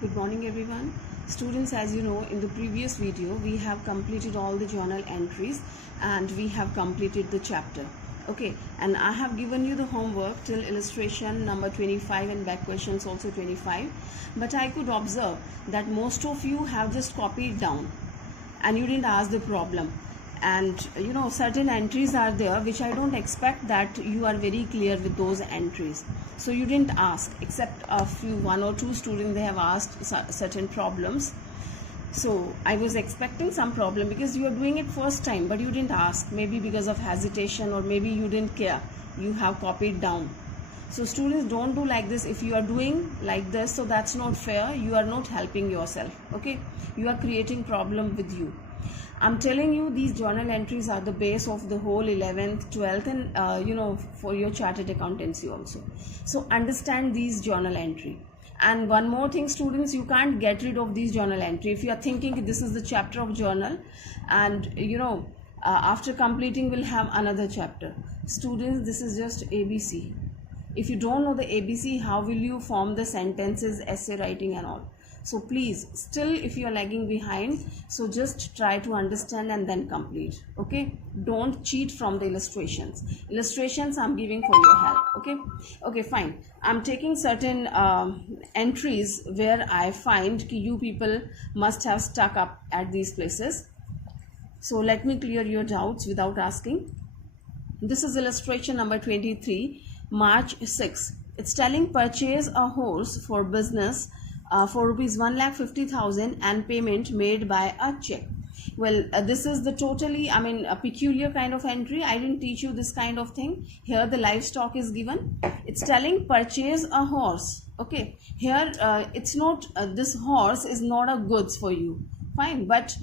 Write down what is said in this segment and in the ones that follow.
Good morning everyone. Students, as you know, in the previous video we have completed all the journal entries and we have completed the chapter. Okay, and I have given you the homework till illustration number 25 and back questions also 25, but I could observe that most of you have just copied down and you didn't ask the problem. And you know, certain entries are there which I don't expect that you are very clear with those entries, so you didn't ask, except a few, one or two students, they have asked certain problems. So I was expecting some problem because you are doing it first time, but you didn't ask, maybe because of hesitation or maybe you didn't care, you have copied down. So students, don't do like this. If you are doing like this, so that's not fair, you are not helping yourself. Okay, you are creating problem with you. I'm telling you, these journal entries are the base of the whole 11th, 12th and you know, for your chartered accountancy also. So understand these journal entry. And one more thing, students, you can't get rid of these journal entry. If you are thinking this is the chapter of journal and you know, after completing we'll have another chapter. Students, this is just ABC. If you don't know the ABC, how will you form the sentences, essay writing and all? So please, still if you are lagging behind, so just try to understand and then complete. Okay, don't cheat from the illustrations I'm giving for your help. Okay, fine. I'm taking certain entries where I find you people must have stuck up at these places. So let me clear your doubts without asking. This is illustration number 23, March 6. It's telling purchase a horse for business for rupees 1,50,000 and payment made by a check. Well, this is the totally, a peculiar kind of entry. I didn't teach you this kind of thing. Here the livestock is given. It's telling purchase a horse. Okay, here it's not, this horse is not a goods for you. Fine, but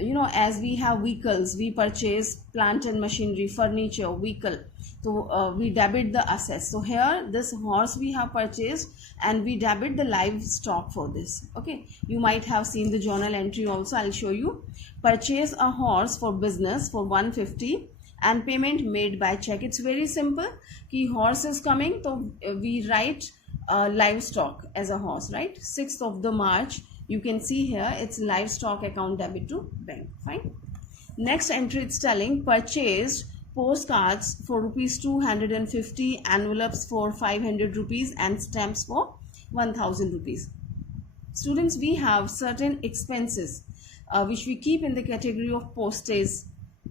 you know, as we have vehicles, we purchase plant and machinery, furniture, vehicle, so we debit the assets. So here this horse we have purchased and we debit the livestock for this. Okay, you might have seen the journal entry also. I'll show you. Purchase a horse for business for 150 and payment made by check. It's very simple. Ki horse is coming, so we write livestock as a horse, right? 6th of the March, you can see here it's livestock account debit to bank. Fine. Next entry, it's telling purchased postcards for rupees 250, envelopes for 500 rupees and stamps for 1000 rupees. Students, we have certain expenses which we keep in the category of postage,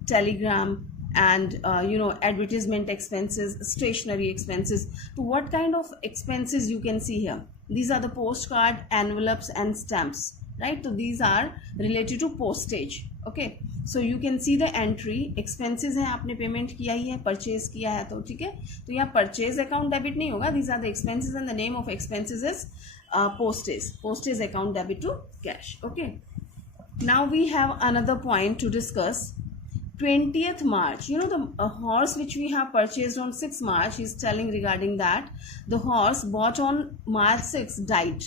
telegram and you know, advertisement expenses, stationery expenses. So what kind of expenses you can see here? These are the postcard, envelopes and stamps, right? So these are related to postage. Okay, so you can see the entry, expenses है, आपने payment किया ही है, purchase किया है, तो ठीक है, तो यहाँ परचेज अकाउंट डेबिट नहीं होगा. These are the expenses and the name of expenses is postage account debit to cash. Okay, now we have another point to discuss. 20th March, you know, the horse which we have purchased on 6th March, is telling regarding that the horse bought on March 6 died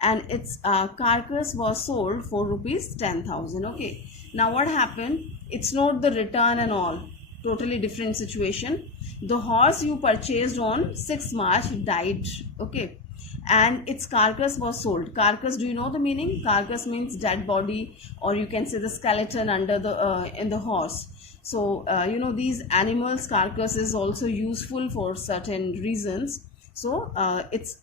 and its carcass was sold for rupees 10,000. Okay, now what happened? It's not the return and all, totally different situation. The horse you purchased on 6th March died. Okay, and its carcass was sold. Carcass, do you know the meaning? Carcass means dead body, or you can say the skeleton under the in the horse. So you know, these animals carcass is also useful for certain reasons. So its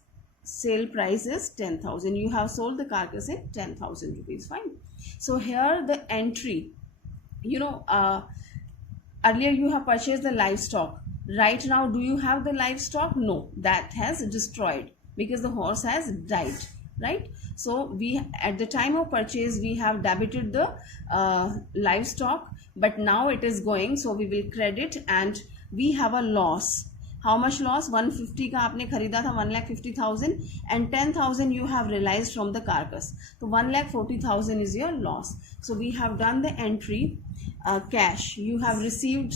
sale price is 10,000. You have sold the carcass at 10,000 rupees. Fine. So here the entry, you know, earlier you have purchased the livestock. Right now, do you have the livestock? No, that has destroyed because the horse has died, right? So we, at the time of purchase, we have debited the livestock, but now it is going, so we will credit and we have a loss. How much loss? 150 का आपने खरीदा था, 1,50,000 and 10,000 you have realized from the carcass. So 1,40,000 is your loss. So we have done the entry cash. You have received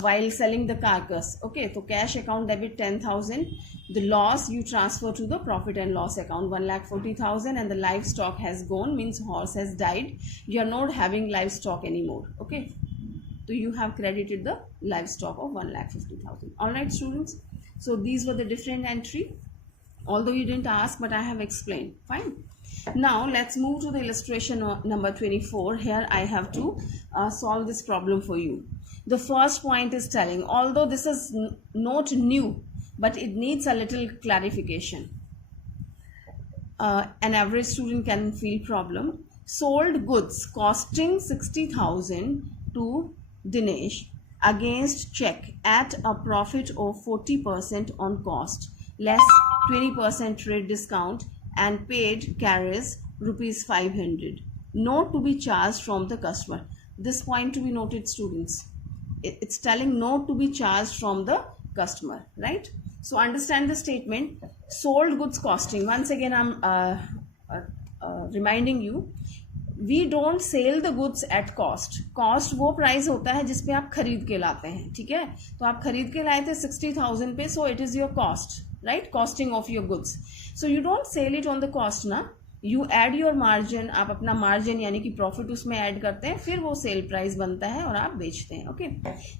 while selling the carcass. Okay, so cash account debit 10,000. The loss you transfer to the profit and loss account 1,40,000 and the livestock has gone, means horse has died. You are not having livestock anymore. Okay, so you have credited the livestock of 1,50,000. All right, students. So these were the different entry. although you didn't ask, but I have explained. Fine. Now let's move to the illustration number 24. Here I have to solve this problem for you. The first point is telling, although this is not new, but it needs a little clarification. An average student can feel problem. Sold goods costing 60,000 to Dinesh against check at a profit of 40% on cost, less 20% trade discount, and paid carries rupees 500. Note to be charged from the customer. This point to be noted, students. It's telling note to be charged from the customer, right? So understand the statement. Sold goods costing. Once again, I'm reminding you, we don't sell the goods at cost. Cost वो price होता है जिसपे आप खरीद के लाते हैं, ठीक है? तो आप खरीद के लाए थे 60,000 पे, so it is your cost, right? Costing of your goods. So you don't sell it on the cost ना. You add your margin, आप अपना margin यानी कि profit उसमें add करते हैं, फिर वो sale price बनता है और आप बेचते हैं, okay?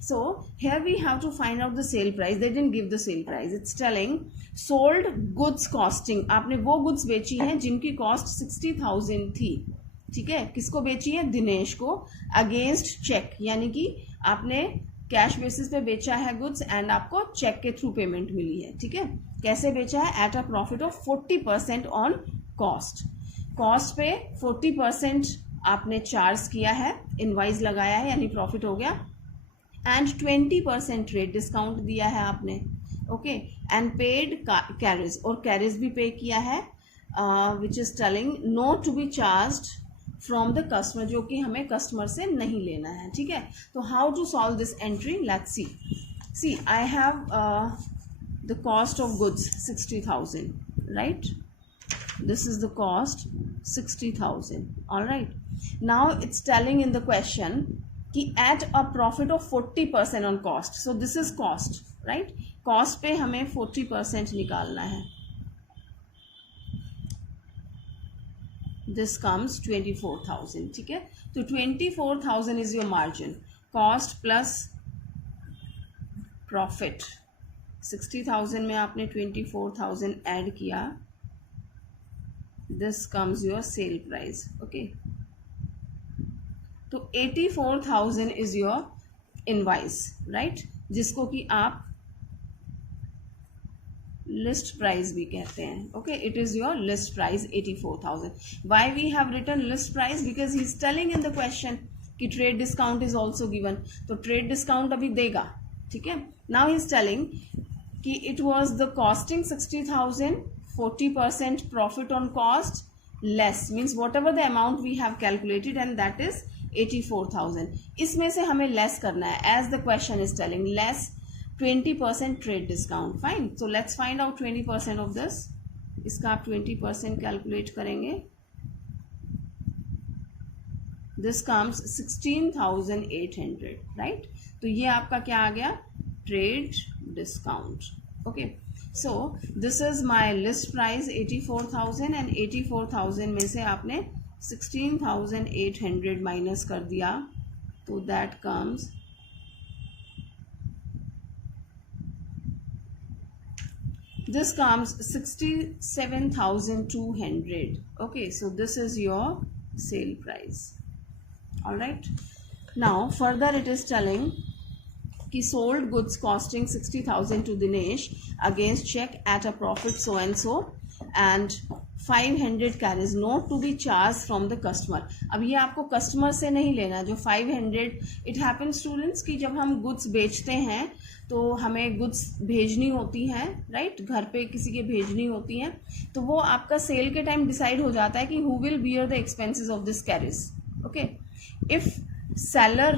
So here we have to find out the sale price. They didn't give the sale price. It's telling sold goods costing. आपने वो goods बेची हैं जिनकी cost 60,000 थी, ठीक है? किसको बेची है? दिनेश को, अगेंस्ट चेक, यानी कि आपने कैश बेसिस पे बेचा है गुड्स एंड आपको चेक के थ्रू पेमेंट मिली है, ठीक है? कैसे बेचा है? At a profit of 40% on cost. Cost पे 40% आपने चार्ज किया है, इनवाइस लगाया है, यानी प्रॉफिट हो गया, एंड 20% ट्रेड डिस्काउंट दिया है आपने, ओके, एंड पेड कैरेज, और कैरेज भी पे किया है, which is telling not to be charged from the customer, जो कि हमें कस्टमर से नहीं लेना है, ठीक है? तो how to solve this entry? Let's see I have the cost of goods 60,000, right? This is the cost 60,000. all right, now it's telling in the question कि at a profit of 40% on cost. So this is cost, right? Cost पे हमें 40% निकालना है. This comes 24,000, ठीक है? तो 24,000 is your margin. Cost plus profit. 60,000 में आपने 24,000 ऐड किया. This comes your sale price, okay? तो 84,000 is your invoice, right? जिसको कि आप list price भी कहते हैं, okay? It is your list price 84,000. Why we have written list price? Because he is telling in the question कि trade discount is also given. तो trade discount अभी देगा, ठीक है? Now he is telling कि it was the costing 60,000. 40% profit on cost less means whatever the amount we have calculated, and that is 84,000. इसमें से हमें less करना है, as the question is telling, less 20% trade discount. Fine. So let's find out 20% of this. इसका आप 20% calculate करेंगे. This comes 16,800, right? तो ये आपका क्या आ गया? Trade discount. Okay. So this is my list price 84,000, and 84,000 में से आपने 16,800 माइनस कर दिया, तो that comes this comes 67,200. okay, so this is your sale price. all right, now further it is telling कि sold goods costing 60,000 to Dinesh against check at a profit so and so, and 500 carries not to be charged from the customer. अब ये आपको customer से नहीं लेना, जो 500, it happen students कि जब हम गुड्स बेचते हैं तो हमें गुड्स भेजनी होती हैं, राइट? घर पे किसी के भेजनी होती हैं, तो वो आपका सेल के टाइम डिसाइड हो जाता है कि who will bear the expenses of this carriage. Okay, if seller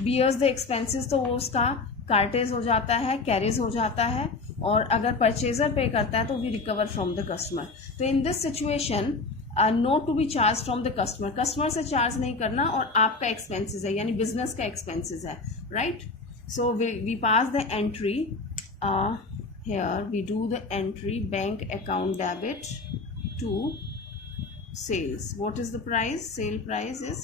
bears the expenses तो वो उसका कार्टेज हो जाता है, कैरेज हो जाता है, और अगर परचेजर पे करता है तो we recover from the customer. तो in this situation not to be charge from the customer, customer से चार्ज नहीं करना, और आपका एक्सपेंसेस है, यानी बिजनेस का एक्सपेंसेस है, right? So we pass the entry, here we do the entry bank account debit to sales. What is the price? Sale price is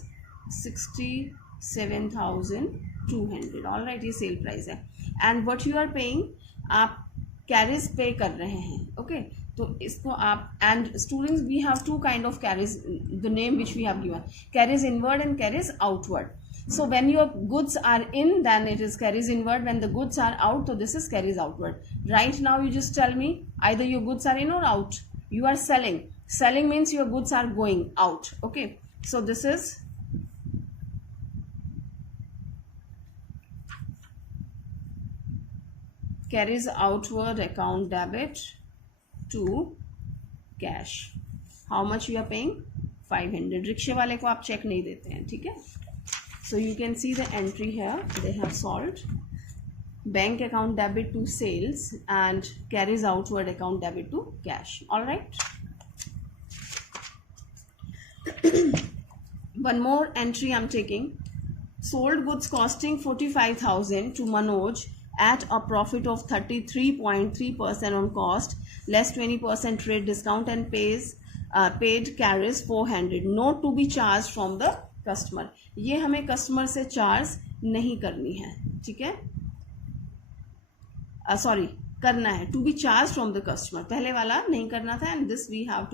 67,200. all right, ये सेल प्राइस है. And what you are paying, आप carriage pay कर रहे हैं. Okay, तो इसको आप, and students we have two kind of carriage, the name which we have given, carriage inward and carriage outward. So when your goods are in, then it is carries inward. When the goods are out, so this is carries outward. Right now you just tell me either your goods are in or out. You are selling. Selling means your goods are going out. Okay. So this is carries outward account debit to cash. How much you are paying? 500. रिक्शे वाले को आप check नहीं देते हैं, ठीक है. So you can see the entry here. They have solved bank account debit to sales and carries outward account debit to cash. All right. One more entry I'm taking. Sold goods costing 45,000 to Manoj at a profit of 33.3% on cost, less 20% trade discount, and paid carries 400. Not to be charged from the customer. ये हमें customer से charge नहीं करनी है, ठीक है. Sorry, करना है, to be charge from the customer. पहले वाला नहीं करना था, and this we have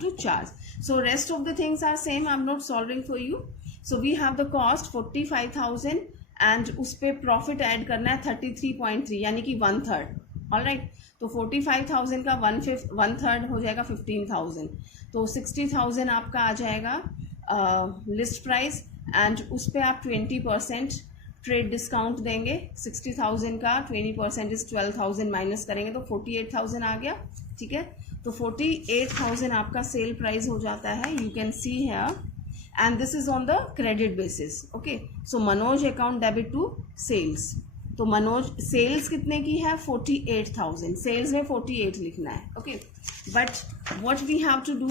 to charge. So rest of the things are same. I am not solving for you. So we have the cost 45,000 and उस पर profit add करना है 33.3, यानी कि 1/3. All right. तो 45,000 का 1/3 हो जाएगा 15,000. तो 60,000 आपका आ जाएगा लिस्ट प्राइस, एंड उस पर आप 20% ट्रेड डिस्काउंट देंगे. 60,000 का 20% इज 12,000 माइनस करेंगे तो 48,000 आ गया, ठीक है. तो 48,000 आपका सेल प्राइस हो जाता है. You can see here, and this is on the credit basis. Okay. So Manoj account debit to sales. तो मनोज सेल्स कितने की है? 48,000. सेल्स में 48 लिखना है. Okay. But what we have to do,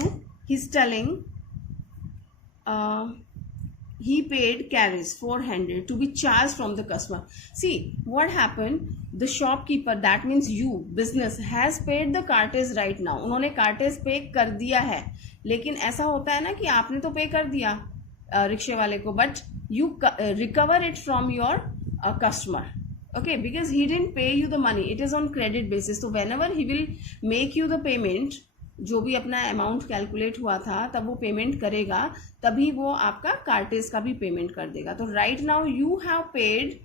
he is telling he paid carries 400 to be charged from the customer. See what happened, the shopkeeper, that means you business has paid the cartage right now. उन्होंने cartage पे कर दिया है, लेकिन ऐसा होता है ना कि आपने तो पे कर दिया रिक्शे वाले को, but you recover it from your customer. Okay, because he didn't pay you the money, it is on credit basis. So whenever he will make you the payment, जो भी अपना अमाउंट कैलकुलेट हुआ था तब वो पेमेंट करेगा, तभी वो आपका कार्टेज का भी पेमेंट कर देगा. तो right now you have paid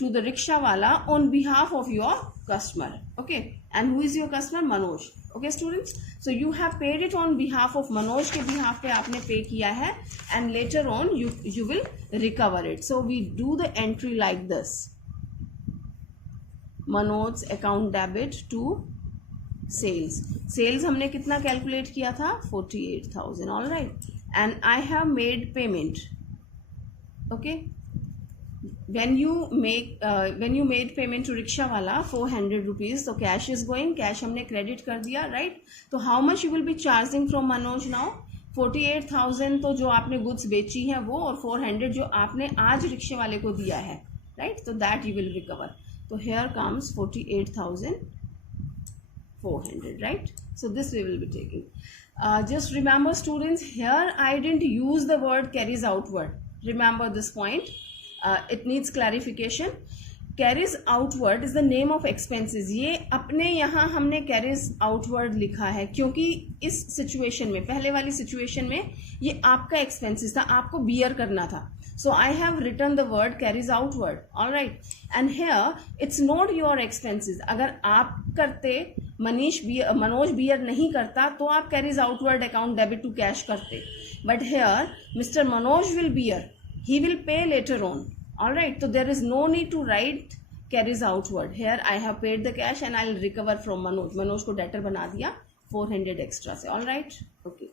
to the rickshaw वाला on behalf of your customer. Okay. And who is your customer? Manoj. Okay students. So you have paid it on behalf of Manoj. के behalf पे आपने pay किया है, and later on you will recover it. So we do the entry like this. Manoj account debit to sales हमने कितना calculate किया था? 48,000. All right. And I have made payment. Okay. when you made payment to rickshaw वाला 400 rupees, तो cash is going, cash हमने credit कर दिया, right. तो how much you will be charging from Manoj now? 48,000 तो जो आपने गुड्स बेची है वो, और 400 जो आपने आज रिक्शे वाले को दिया है, राइट. तो दैट यू विल रिकवर. तो here comes 48,400, right. So this we will be taking. Just remember students, here I didn't use the word carries outward. Remember this point. It needs clarification. Carries outward is the name of expenses. ये अपने यहाँ हमने carries outward लिखा है क्योंकि इस situation में, पहले वाली सिचुएशन में ये आपका expenses था, आपको bear करना था. So I have written the word carries outward. All right. And here it's not your expenses. अगर आप करते, मनोज बियर नहीं करता, तो आप carries outward account debit to cash करते. But here Mr. Manoj will bear. He will pay later on. All right. So there is no need to write carries outward. Here I have paid the cash and I'll recover from Manoj. Manoj को debtor बना दिया 400 extra से. All right. Okay.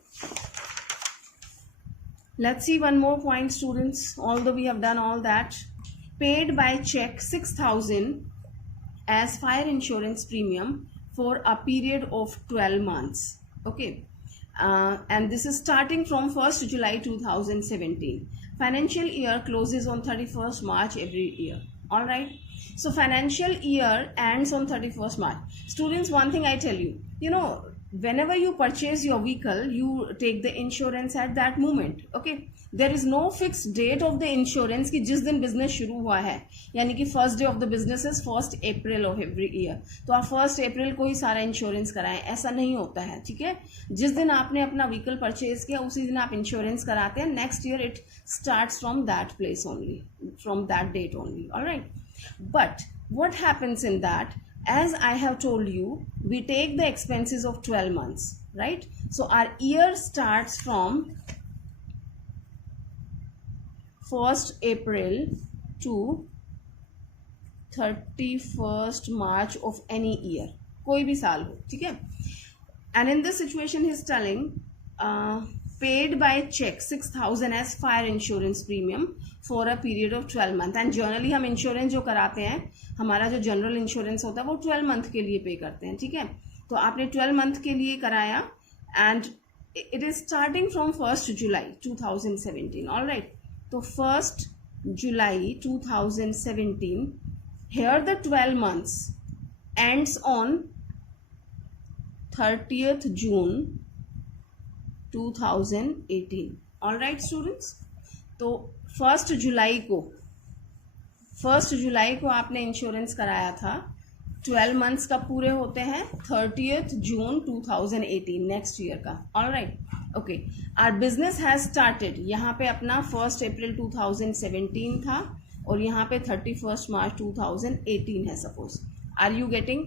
Let's see one more point students, although we have done all that. Paid by check 6,000 as fire insurance premium for a period of 12 months. Okay. And this is starting from 1st July 2017. Financial year closes on 31st March every year. All right. So financial year ends on 31st March. Students, one thing I tell you, whenever you purchase your vehicle, you take the insurance at that moment. Okay, there is no fixed date of the insurance कि जिस दिन business शुरू हुआ है, यानी कि first day of the business is 1 April of every year, तो आप 1 अप्रैल को ही सारा इंश्योरेंस कराएं, ऐसा नहीं होता है. ठीक है, जिस दिन आपने अपना व्हीकल परचेज किया उसी दिन आप इंश्योरेंस कराते हैं. Next year it starts from that place only, from that date only. Alright, but what happens in that, as I have told you, we take the expenses of 12 months, right? So our year starts from 1st April to 31st March of any year, कोई भी साल हो. ठीक है, and in this situation he is telling paid by check 6,000 as fire insurance premium for a period of 12 month. And generally हम insurance जो कराते हैं, हमारा जो जनरल इंश्योरेंस होता है वो 12 मंथ के लिए पे करते हैं. ठीक है, तो आपने 12 मंथ के लिए कराया and it is starting from 1st July 2017. All right, तो 1st July 2017, here the 12 months ends on 30th June 2018. All right students, तो 1 जुलाई को आपने इंश्योरेंस कराया था. 12 मंथ्स का पूरे होते हैं 30th जून 2018 नेक्स्ट ईयर का. All right, okay, our business has started. यहाँ पे अपना 1 अप्रैल 2017 था और यहाँ पे 31st मार्च 2018 है suppose. Are you getting?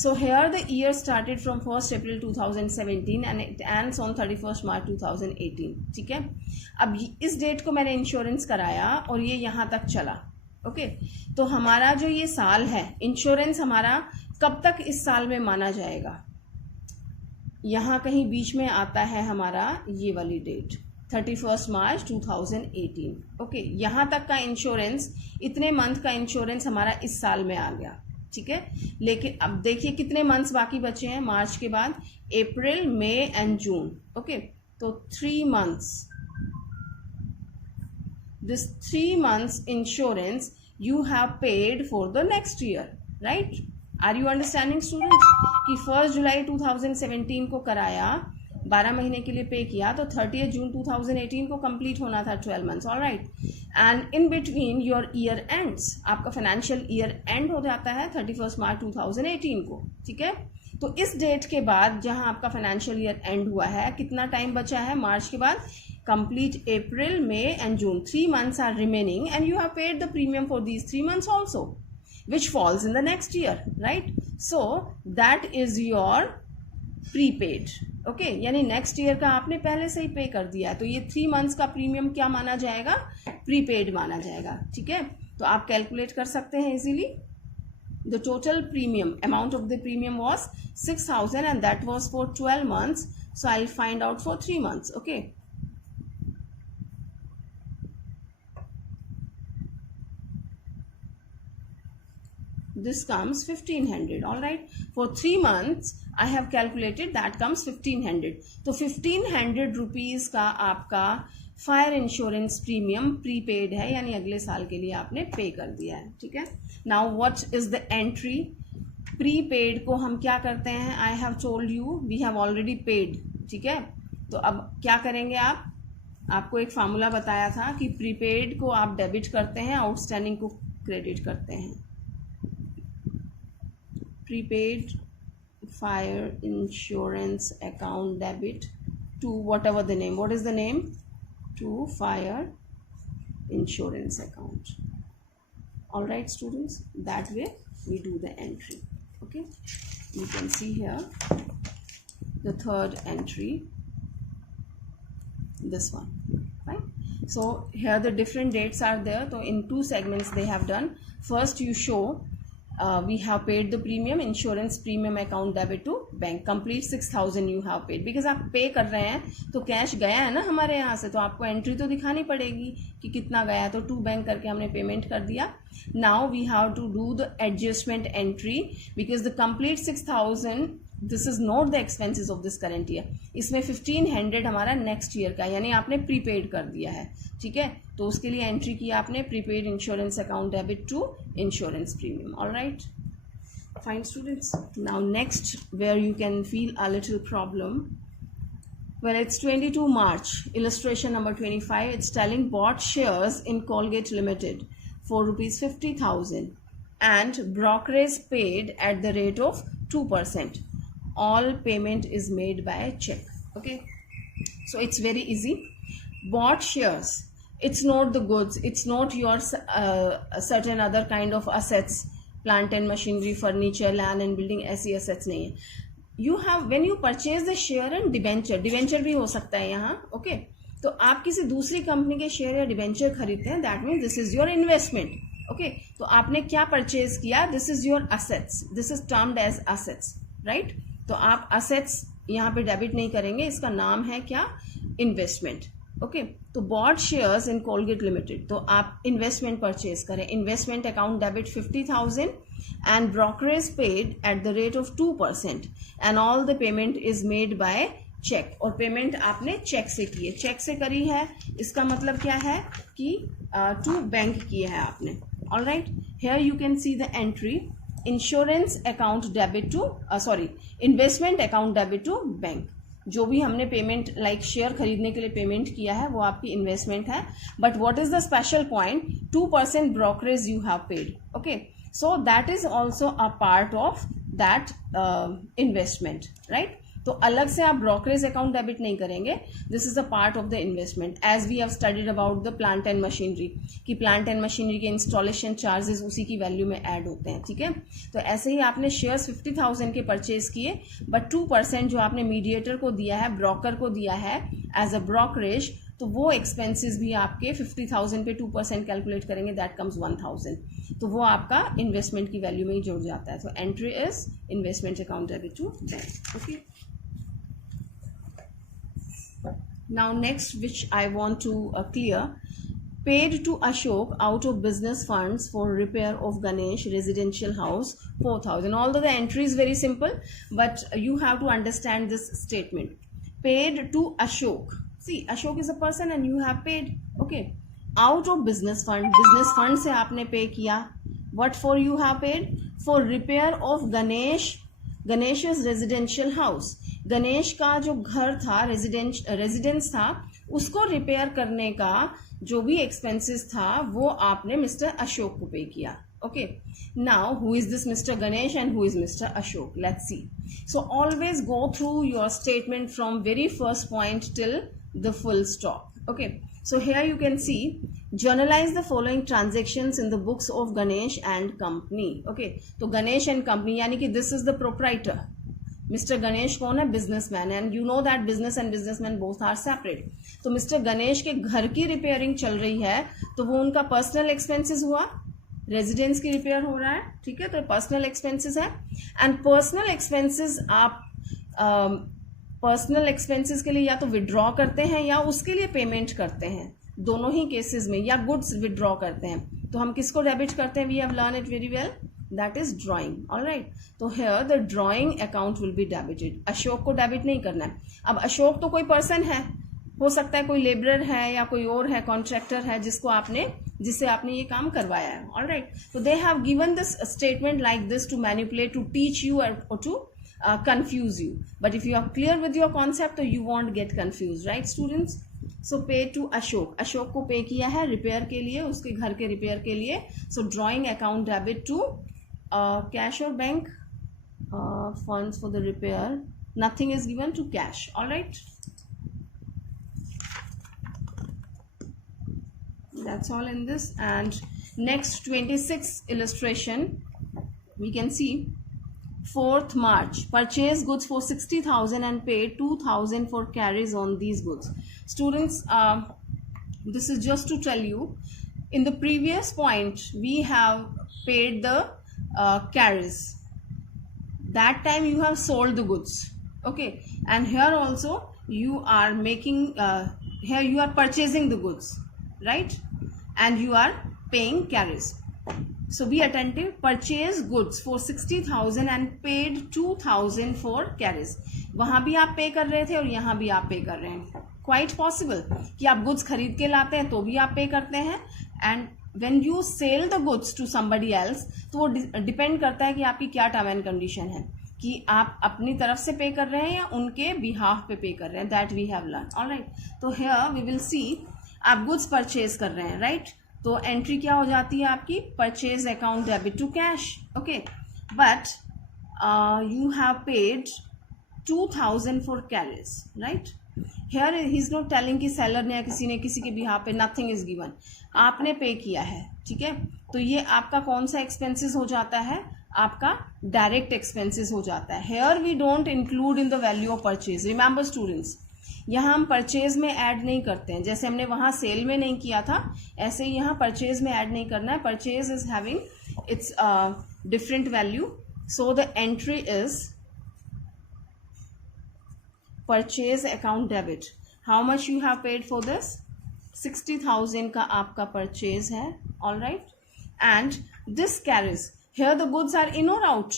So here the year started from 1st April 2017 and it ends on 31st March 2018. ठीक है, अब इस डेट को मैंने इंश्योरेंस कराया और ये यहाँ तक चला. ओके, तो हमारा जो ये साल है, इंश्योरेंस हमारा कब तक इस साल में माना जाएगा? यहाँ कहीं बीच में आता है हमारा ये वाली डेट 31st मार्च 2018. ओके, यहाँ तक का इंश्योरेंस, इतने मंथ का इंश्योरेंस हमारा इस साल में आ गया. ठीक है, लेकिन अब देखिए कितने मंथ्स बाकी बचे हैं मार्च के बाद, अप्रैल, मई एंड जून. ओके, तो 3 months, this 3 months insurance you have paid for the next year, right? Are you understanding students? कि 1 जुलाई 2017 को कराया, 12 महीने के लिए पे किया, तो 30 जून 2018 को कंप्लीट होना था 12 months. All right, and in between your year ends, आपका फाइनेंशियल ईयर एंड हो जाता है 31st मार्च 2018 को. ठीक है, तो इस डेट के बाद जहां आपका फाइनेंशियल ईयर एंड हुआ है, कितना टाइम बचा है मार्च के बाद? Complete April, May and June. 3 months are remaining and you have paid the premium for these 3 months also, which falls in the next year, right? So that is your prepaid. Okay, यानी next year का आपने पहले से ही पे कर दिया है, तो ये 3 months का प्रीमियम क्या माना जाएगा? प्रीपेड माना जाएगा. ठीक है, तो आप कैलकुलेट कर सकते हैं easily. The total premium, amount of the premium was 6,000 and that was for 12 months. So I will find out for 3 months. Okay, this comes 1500. all right, for 3 months I have calculated that comes 1500. तो 1500 rupees का आपका fire insurance premium prepaid है, यानी अगले साल के लिए आपने पे कर दिया है. ठीक है, now what is the entry? Prepaid को हम क्या करते हैं? I have told you we have already paid. ठीक है, तो अब क्या करेंगे आप? आपको एक फार्मूला बताया था कि प्रीपेड को आप डेबिट करते हैं, आउटस्टैंडिंग को क्रेडिट करते हैं. prepaid fire insurance account debit to whatever the name. What is the name? To fire insurance account. All right students, that way we do the entry. Okay, you can see here the third entry, this one, right? So here the different dates are there. So in 2 segments they have done. First you show we have paid the premium, insurance premium account debit to bank, complete 6,000 you have paid. because आप पे कर रहे हैं तो cash गया है ना हमारे यहाँ से, तो आपको एंट्री तो दिखानी पड़ेगी कि कितना गया, तो टू बैंक करके हमने पेमेंट कर दिया. Now we have to do the adjustment entry because the complete 6,000 this is not the expenses of this current year. इसमें 1,500 हमारा नेक्स्ट ईयर का, यानी आपने प्रीपेड कर दिया है. ठीक है, तो उसके लिए एंट्री की आपने prepaid insurance account debit to insurance premium. All right, fine students. Now next, where you can feel a little problem. Well, it's 22 March, illustration number 25. It's telling bought shares in Colgate Limited for rupees 50,000 and brokerage paid at the rate of 2%. All payment is made by check. Okay, so it's very easy. Bought shares, it's not the goods, it's not your certain other kind of assets, plant and machinery, furniture, land and building, ऐसी assets नहीं है. You have, when you purchase the share and debenture भी हो सकता है यहाँ. Okay, तो आप किसी दूसरी कंपनी के शेयर या डिवेंचर खरीदते हैं, that means this is your investment. Okay, तो आपने क्या परचेज किया, this is your assets, this is termed as assets, right. तो आप असेट्स यहाँ पे डेबिट नहीं करेंगे, इसका नाम है क्या, इन्वेस्टमेंट. ओके, तो bought shares in Colgate limited, तो आप इन्वेस्टमेंट परचेज करें. Investment account debit 50,000 and brokerage paid at the rate of 2% and all the payment is made by check. और पेमेंट आपने चेक से की है, चेक से करी है, इसका मतलब क्या है कि टू बैंक किया है आपने. All right, here you can see the entry, insurance account debit to investment account debit to bank. जो भी हमने पेमेंट लाइक शेयर खरीदने के लिए पेमेंट किया है वो आपकी इन्वेस्टमेंट है. But what is the special point, 2% brokerage you have paid. Okay, so that is also a part of that investment, right. तो अलग से आप ब्रोकरेज अकाउंट डेबिट नहीं करेंगे, this is a part of the investment. As we have studied about the plant and machinery, कि plant and machinery के installation charges उसी की वैल्यू में ऐड होते हैं. ठीक है, तो ऐसे ही आपने शेयर्स 50,000 के परचेज किए, बट 2% जो आपने मीडिएटर को दिया है, ब्रोकर को दिया है एज अ ब्रोकरेज, तो वो एक्सपेंसेस भी आपके 50,000 पे 2% कैलकुलेट करेंगे, दैट कम्स 1,000. तो वो आपका इन्वेस्टमेंट की वैल्यू में ही जुड़ जाता है. तो entry is investment account debit to bank. Okay, now next which I want to clear, paid to Ashok out of business funds for repair of Ganesh residential house 4,000. Although the entry is very simple, but you have to understand this statement. Paid to Ashok. See, Ashok is a person and you have paid. Okay, out of business fund से आपने pay किया. What for you have paid? For repair of Ganesh's residential house. Ganesh का जो घर था, residence था, उसको repair करने का जो भी एक्सपेंसेस था वो आपने मिस्टर अशोक को पे किया. Okay, now who is this mister Ganesh and who is mister Ashok, let's see. So always go through your statement from very first point till the full stop. Okay, so here you can see, journalize the following transactions in the books of Ganesh and company. Okay, तो Ganesh and company यानी कि this is the proprietor. Mister Ganesh कौन है, businessman, and you know that business and businessman both are separate. तो mister Ganesh के घर की repairing चल रही है, तो वो उनका पर्सनल एक्सपेंसेस हुआ, रेजिडेंस की रिपेयर हो रहा है. ठीक है, तो पर्सनल एक्सपेंसेस है. एंड पर्सनल एक्सपेंसेस आप पर्सनल एक्सपेंसेस के लिए या तो विड्रॉ करते हैं या उसके लिए पेमेंट करते हैं, दोनों ही केसेस में, या गुड्स विड्रॉ करते हैं. तो हम किसको डेबिट करते हैं, we have learn it very well, that is drawing. all right, तो here the drawing account will be debited. Ashok को डेबिट नहीं करना है. अब अशोक तो कोई पर्सन है, हो सकता है कोई लेबरर है या कोई और है, कॉन्ट्रैक्टर है, जिससे आपने ये काम करवाया है. all right, तो they have given this statement like this to manipulate, to teach you or to confuse you. But if you are clear with your concept, so you won't get confused, right students? So pay to Ashok. Ashok को पे किया है repair के लिए, उसके घर के repair के लिए. So drawing account debit to cash or bank funds for the repair. Nothing is given to cash. all right, that's all in this. And next 26th illustration, we can see 4th March, purchase goods for 60,000 and paid 2,000 for carries on these goods. Students, this is just to tell you, in the previous point we have paid the carries. That time you have sold the goods. Okay, and here also you are making here you are purchasing the goods, right, and you are paying carries. So be attentive. Purchase goods for 60,000 and paid 2,000 for carries. वहां भी आप पे कर रहे थे और यहाँ भी आप पे कर रहे हैं. Quite possible कि आप गुड्स खरीद के लाते हैं तो भी आप पे करते हैं, and when you sell the goods to somebody else, तो वो डिपेंड करता है कि आपकी क्या टर्म एंड कंडीशन है, कि आप अपनी तरफ से पे कर रहे हैं या उनके बिहाफ पे कर रहे हैं. That we have learn. Alright, तो हियर वी विल सी आप गुड्स परचेज कर रहे हैं, राइट? तो एंट्री क्या हो जाती है आपकी? Purchase account debit to cash. Okay, but you have paid 2000 for carriage, right? Here he is not telling कि सेलर ने या किसी ने किसी के बिहाफ पे, नथिंग इज गिवन, आपने पे किया है. ठीक है, तो ये आपका कौन सा एक्सपेंसेस हो जाता है? आपका डायरेक्ट एक्सपेंसेस हो जाता है. Here we don't include in the value of purchase. Remember students, यहाँ हम परचेज में ऐड नहीं करते हैं. जैसे हमने वहाँ सेल में नहीं किया था, ऐसे ही यहाँ परचेज में ऐड नहीं करना है. Purchase is having its different value. So the entry is purchase account debit. How much you have paid for this? 60,000 का आपका परचेज है. All right, and this carries, here the goods are in or out?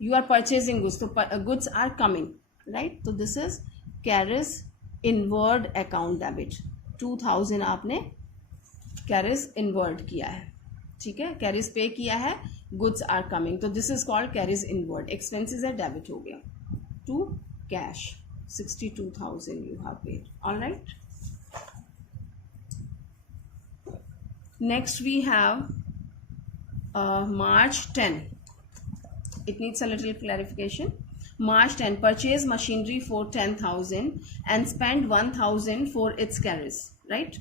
You are purchasing goods, so goods are coming, right? So this is carries inward account debit. 2000 आपने carries inward किया है. ठीक है, carries पे किया है, goods are coming, तो this is called carries inward. expenses है, debit हो गया. to cash 62,000 you have paid. All right, next we have March 10. It needs a little clarification. March 10, purchase machinery for 10,000 and spend 1,000 for its carries, right?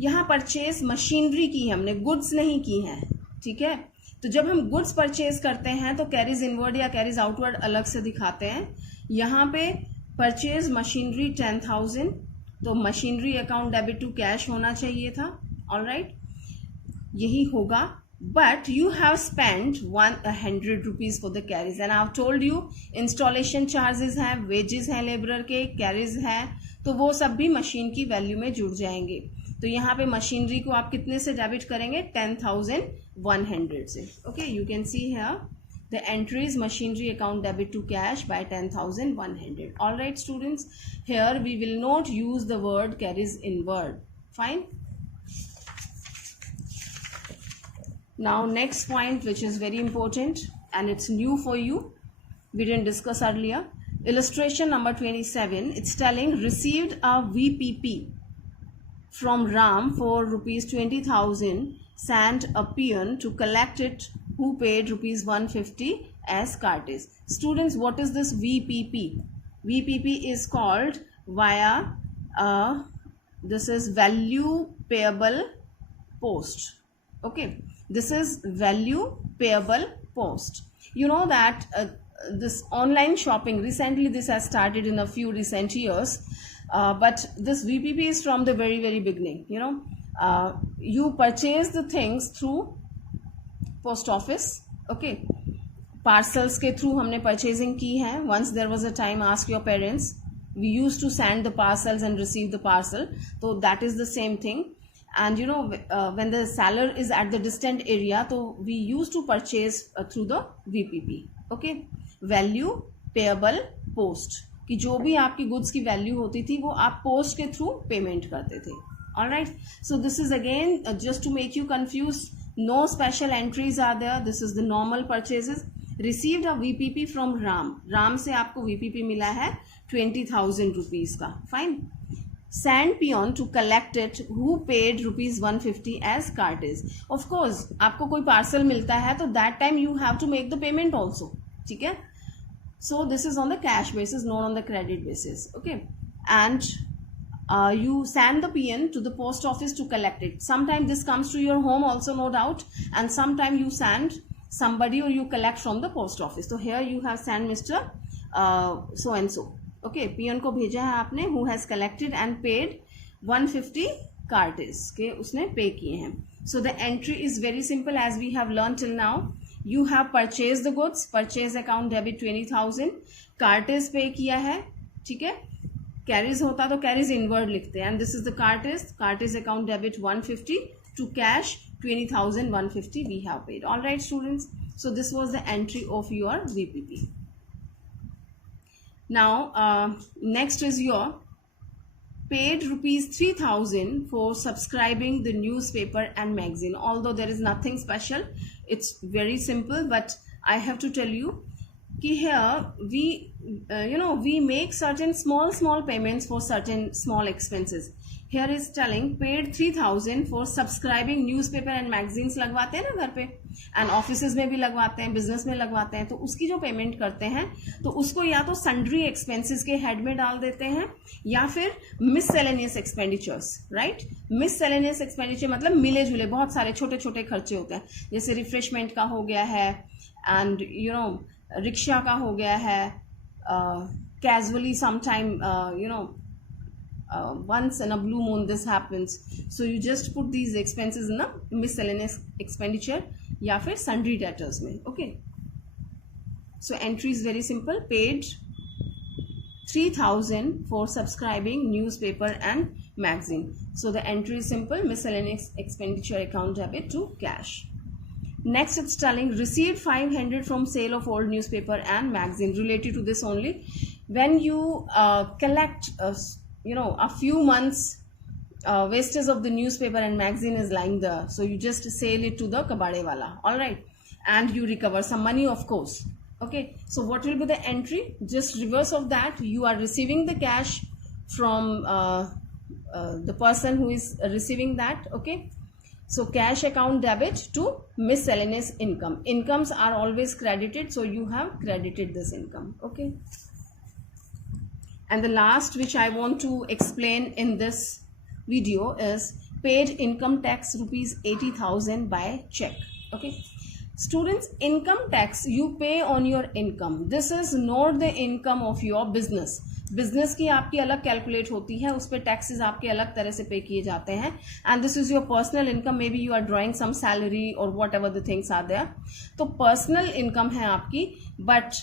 यहाँ purchase machinery की है हमने, goods नहीं की है. ठीक है, तो जब हम गुड्स परचेज करते हैं तो कैरीज इनवर्ड या कैरीज आउटवर्ड अलग से दिखाते हैं. यहाँ पे परचेज मशीनरी 10,000, तो machinery account debit to cash होना चाहिए था. ऑल राइट, यही होगा. But you have spent 100 rupees for the carries, and I have told you installation charges हैं, wages हैं लेबरर के, carries है, तो वो सब भी मशीन की वैल्यू में जुड़ जाएंगे. तो यहाँ पे मशीनरी को आप कितने से डेबिट करेंगे? 10,100 से. Okay, you can see here the entries machinery account debit to cash by 10,100. All right students, here we will not use the word carriage inward. Fine. Now next point, which is very important and it's new for you, we didn't discuss earlier. Illustration number 27, it's telling received a VPP from Ram for rupees 20,000, sent a peon to collect it who paid rupees 150 as cartage. Students, what is this VPP? VPP is called via this is value payable post. Okay, this is value payable post. You know that this online shopping, recently this has started in a few recent years, but this VPP is from the very beginning. You know, you purchase the things through post office. Okay, parcels के through हमने purchasing की है. Once there was a time, ask your parents, we used to send the parcels and receive the parcel, so that is the same thing. And you know, when the seller is at the distant area, so we used to purchase through the VPP. Okay, value payable post, कि जो भी आपकी goods की value होती थी वो आप post के थ्रू पेमेंट करते थे. All right, so this is again just to make you confuse. No special entries are there. This is the normal purchases. Received a VPP from Ram. Ram से आपको VPP मिला है 20,000 रुपीज का. Fine. Send peon to collect it who paid rupees 150 as cartage. Of course, आपको कोई parcel मिलता है तो that time you have to make the payment also. ठीक है, so this is on the cash basis, not on the credit basis. Okay, and you send the peon to the post office to collect it. Sometime this comes to your home also, no doubt, and sometime you send somebody or you collect from the post office. So here you have sent Mr. So and so. Okay, peon को भेजा है आपने, who has collected and paid 150 cartage के, उसने pay किए हैं. So the entry is very simple as we have learn till now. You have purchase the goods, purchase account debit 20,000, cartage pay किया है. ठीक है, कैरीज होता तो कैरीज इनवर्ड लिखते हैं, and this is the cartage. Cartage account debit 150 to cash 20,150 we have paid. All right students, so this was the entry of your VPP. Now next is your paid rupees 3,000 for subscribing the newspaper and magazine. Although there is nothing special, it's very simple, but I have to tell you कि here we make certain small payments for certain small expenses. Here is telling paid 3,000 for subscribing newspaper and magazines. लगवाते हैं ना घर पे, and offices में भी लगवाते हैं, बिजनेस में लगवाते हैं, तो उसकी जो पेमेंट करते हैं तो उसको या तो सन्ड्री एक्सपेंसेस के हेड में डाल देते हैं या फिर मिससेलेनियस एक्सपेंडिचर्स, राइट. मिससेलेनियस एक्सपेंडिचर मतलब मिले जुले बहुत सारे छोटे छोटे खर्चे होते हैं, जैसे रिफ्रेशमेंट का हो गया है, एंड रिक्शा का हो गया है, casually sometime once in a blue moon this happens, so you just put these expenses in a miscellaneous expenditure या फिर sundry debtors में. Okay, so entry is very simple. Paid 3,000 for subscribing newspaper and magazine. So the entry is simple, miscellaneous expenditure account debit to cash. Next it's telling received 500 from sale of old newspaper and magazine. Related to this only, when you collect a few months wastage of the newspaper and magazine is lying there, so you just sell it to the kabade wala, all right, and you recover some money, of course. Okay, so what will be the entry? Just reverse of that, you are receiving the cash from the person who is receiving that. Okay, so cash account debit to miscellaneous income. Incomes are always credited, so you have credited this income. Okay, and the last which I want to explain in this video is paid income tax rupees 80,000 by check. Okay, students, income tax you pay on your income. This is not the income of your business. Business की आपकी अलग calculate होती है, उस पर taxes आपके अलग तरह से पे किए जाते हैं, and this is your personal income. Maybe you are drawing some salary और whatever the things are there, तो पर्सनल इनकम है आपकी, but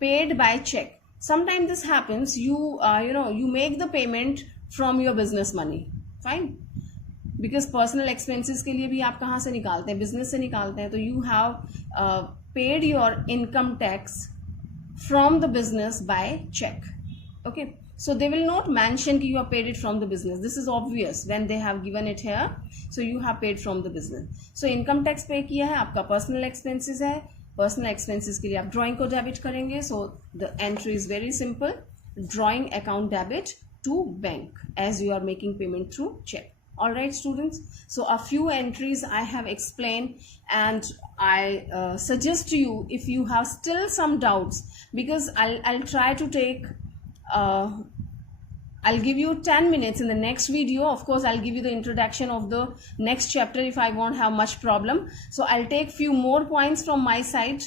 paid by cheque. Sometimes this happens, you make the payment from your business money, fine, because personal expenses के लिए भी आप कहाँ से निकालते हैं, business से निकालते हैं, तो you have paid your income tax from the business by check. Okay, so they will not mention कि you have paid it from the business. This is obvious when they have given it here, so you have paid from the business. So income tax pay किया है, आपका personal expenses है, personal expenses के लिए आप drawing को debit करेंगे. So the entry is very simple, drawing account debit to bank as you are making payment through cheque. All right, students, so a few entries I have explained, and I suggest to you, if you have still some doubts, because I'll try to take I'll give you 10 minutes in the next video. Of course, I'll give you the introduction of the next chapter if I won't have much problem. So I'll take few more points from my side.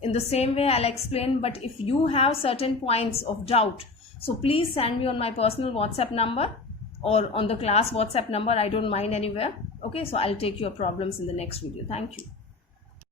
In the same way, I'll explain. But if you have certain points of doubt, so please send me on my personal WhatsApp number or on the class WhatsApp number. I don't mind anywhere. Okay, so I'll take your problems in the next video. Thank you.